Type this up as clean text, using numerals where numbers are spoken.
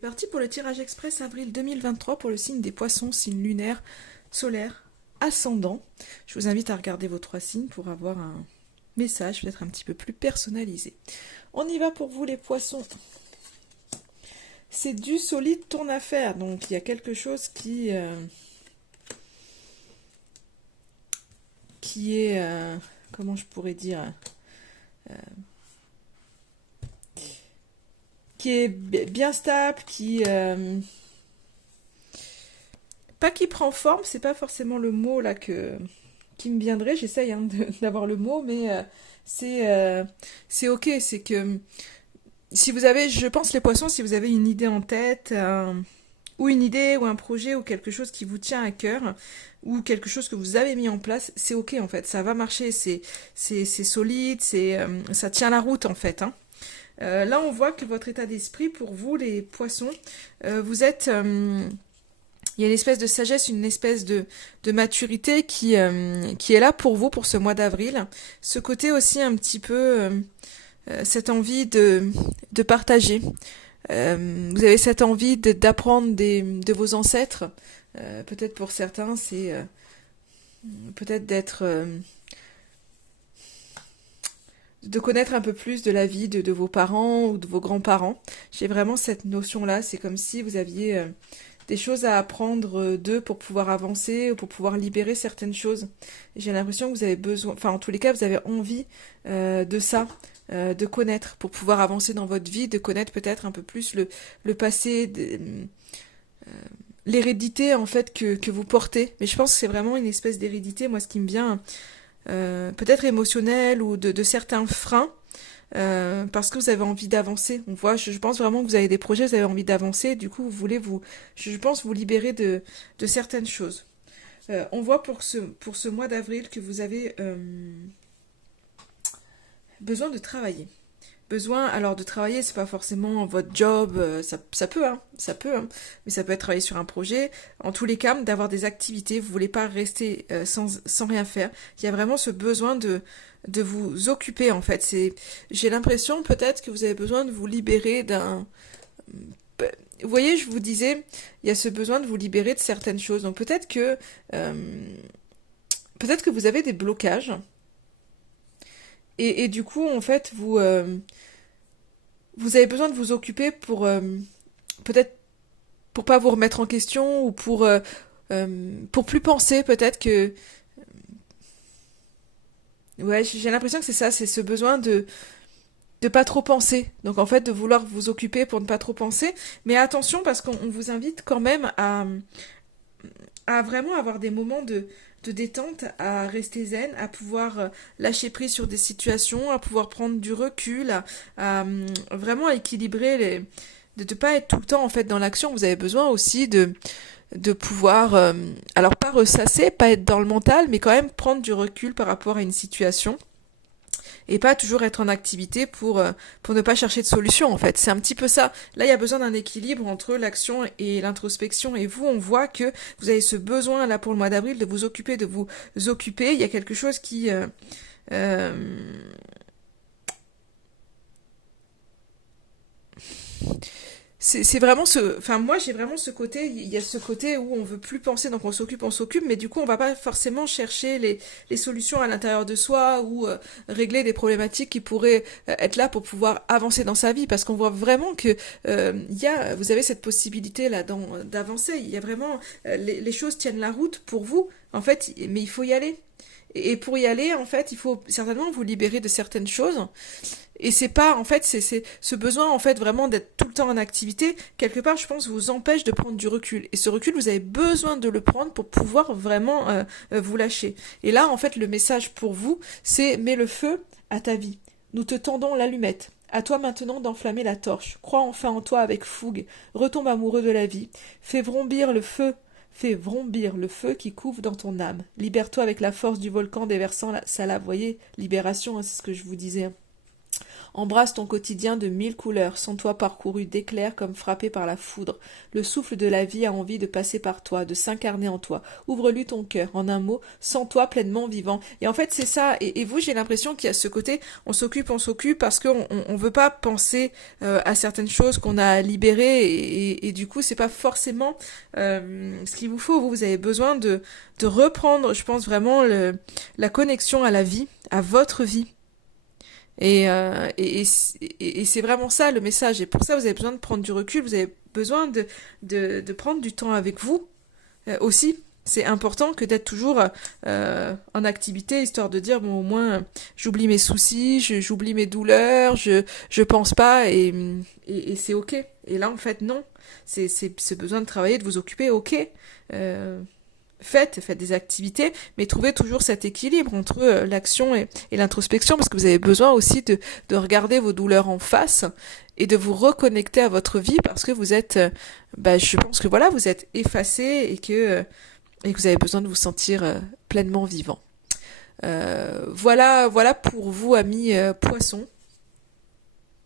C'est parti pour le tirage express avril 2023 pour le signe des poissons, signe lunaire, solaire, ascendant. Je vous invite à regarder vos trois signes pour avoir un message peut-être un petit peu plus personnalisé. On y va pour vous les poissons. C'est du solide ton affaire, donc il y a quelque chose qui est, comment je pourrais dire, qui est bien stable, pas qui prend forme, c'est pas forcément le mot là qui me viendrait, j'essaye d'avoir le mot, mais c'est ok, c'est que si vous avez, je pense les poissons, si vous avez une idée en tête, ou une idée, ou un projet, ou quelque chose qui vous tient à cœur, ou quelque chose que vous avez mis en place, c'est ok en fait, ça va marcher, c'est solide, ça tient la route en fait, hein. Là, on voit que votre état d'esprit, pour vous, les poissons, vous êtes... il y a une espèce de sagesse, une espèce de maturité qui est là pour vous, pour ce mois d'avril. Ce côté aussi un petit peu... cette envie de partager. Vous avez cette envie d'apprendre de vos ancêtres. Peut-être pour certains, c'est peut-être de connaître un peu plus de la vie de vos parents ou de vos grands-parents. J'ai vraiment cette notion-là. C'est comme si vous aviez des choses à apprendre d'eux pour pouvoir avancer ou pour pouvoir libérer certaines choses. J'ai l'impression que vous avez besoin, enfin en tous les cas, vous avez envie de ça, de connaître pour pouvoir avancer dans votre vie, de connaître peut-être un peu plus le passé, l'hérédité en fait que vous portez. Mais je pense que c'est vraiment une espèce d'hérédité, moi ce qui me vient peut-être émotionnel ou de certains freins. Parce que vous avez envie d'avancer. On voit, je pense vraiment que vous avez des projets, vous avez envie d'avancer, du coup vous voulez je pense vous libérer de certaines choses. On voit pour ce mois d'avril que vous avez besoin de travailler. Besoin, alors de travailler, c'est pas forcément votre job, ça peut, hein, mais ça peut être travailler sur un projet. En tous les cas, d'avoir des activités, vous voulez pas rester sans rien faire. Il y a vraiment ce besoin de vous occuper en fait. J'ai l'impression peut-être que vous avez besoin de vous libérer d'un... Vous voyez, je vous disais, il y a ce besoin de vous libérer de certaines choses. Donc euh, peut-être que vous avez des blocages. Et du coup, en fait, vous avez besoin de vous occuper pour peut-être pour pas vous remettre en question ou pour plus penser peut-être que ouais, j'ai l'impression que c'est ça, c'est ce besoin de pas trop penser. Donc en fait de vouloir vous occuper pour ne pas trop penser, mais attention parce qu'on vous invite quand même à vraiment avoir des moments de détente, à rester zen, à pouvoir lâcher prise sur des situations, à pouvoir prendre du recul, vraiment équilibrer de ne pas être tout le temps en fait dans l'action. Vous avez besoin aussi de pouvoir, alors pas ressasser, pas être dans le mental, mais quand même prendre du recul par rapport à une situation et pas toujours être en activité pour ne pas chercher de solution en fait. C'est un petit peu ça. Là, il y a besoin d'un équilibre entre l'action et l'introspection. Et vous, on voit que vous avez ce besoin là pour le mois d'avril de vous occuper, de vous occuper. Il y a quelque chose qui... euh, c'est vraiment ce, enfin moi j'ai vraiment ce côté, il y a ce côté où on veut plus penser, donc on s'occupe, mais du coup on va pas forcément chercher les solutions à l'intérieur de soi ou régler des problématiques qui pourraient être là pour pouvoir avancer dans sa vie, parce qu'on voit vraiment que vous avez cette possibilité là d'avancer, il y a vraiment, les choses tiennent la route pour vous, en fait, mais il faut y aller. Et pour y aller, en fait, il faut certainement vous libérer de certaines choses. Et c'est pas, en fait, c'est ce besoin, en fait, vraiment d'être tout le temps en activité, quelque part, je pense, vous empêche de prendre du recul. Et ce recul, vous avez besoin de le prendre pour pouvoir vraiment vous lâcher. Et là, en fait, le message pour vous, c'est mets le feu à ta vie. Nous te tendons l'allumette. À toi maintenant d'enflammer la torche. Crois enfin en toi avec fougue. Retombe amoureux de la vie. Fais vrombir le feu. Fais vrombir le feu qui couve dans ton âme. Libère-toi avec la force du volcan déversant sa lave. Voyez, libération, hein, c'est ce que je vous disais. Embrasse ton quotidien de 1000 couleurs, sens-toi parcouru d'éclairs comme frappé par la foudre. Le souffle de la vie a envie de passer par toi, de s'incarner en toi. Ouvre-lui ton cœur. En un mot, sens-toi pleinement vivant. Et en fait, c'est ça. Et vous, j'ai l'impression qu'il y a ce côté, on s'occupe parce qu'on veut pas penser à certaines choses qu'on a libérées. Et du coup, c'est pas forcément ce qu'il vous faut. Vous avez besoin de reprendre, je pense vraiment, la connexion à la vie, à votre vie. Et c'est vraiment ça le message. Et pour ça, vous avez besoin de prendre du recul, vous avez besoin de prendre du temps avec vous aussi. C'est important que d'être toujours en activité, histoire de dire, bon, au moins, j'oublie mes soucis, j'oublie mes douleurs, je pense pas, et c'est ok. Et là, en fait, non. C'est ce besoin de travailler, de vous occuper, ok. Euh, faites des activités, mais trouvez toujours cet équilibre entre l'action et l'introspection, parce que vous avez besoin aussi de regarder vos douleurs en face et de vous reconnecter à votre vie, parce que vous êtes, je pense que voilà, vous êtes effacé et que vous avez besoin de vous sentir pleinement vivant. Voilà pour vous, amis poissons.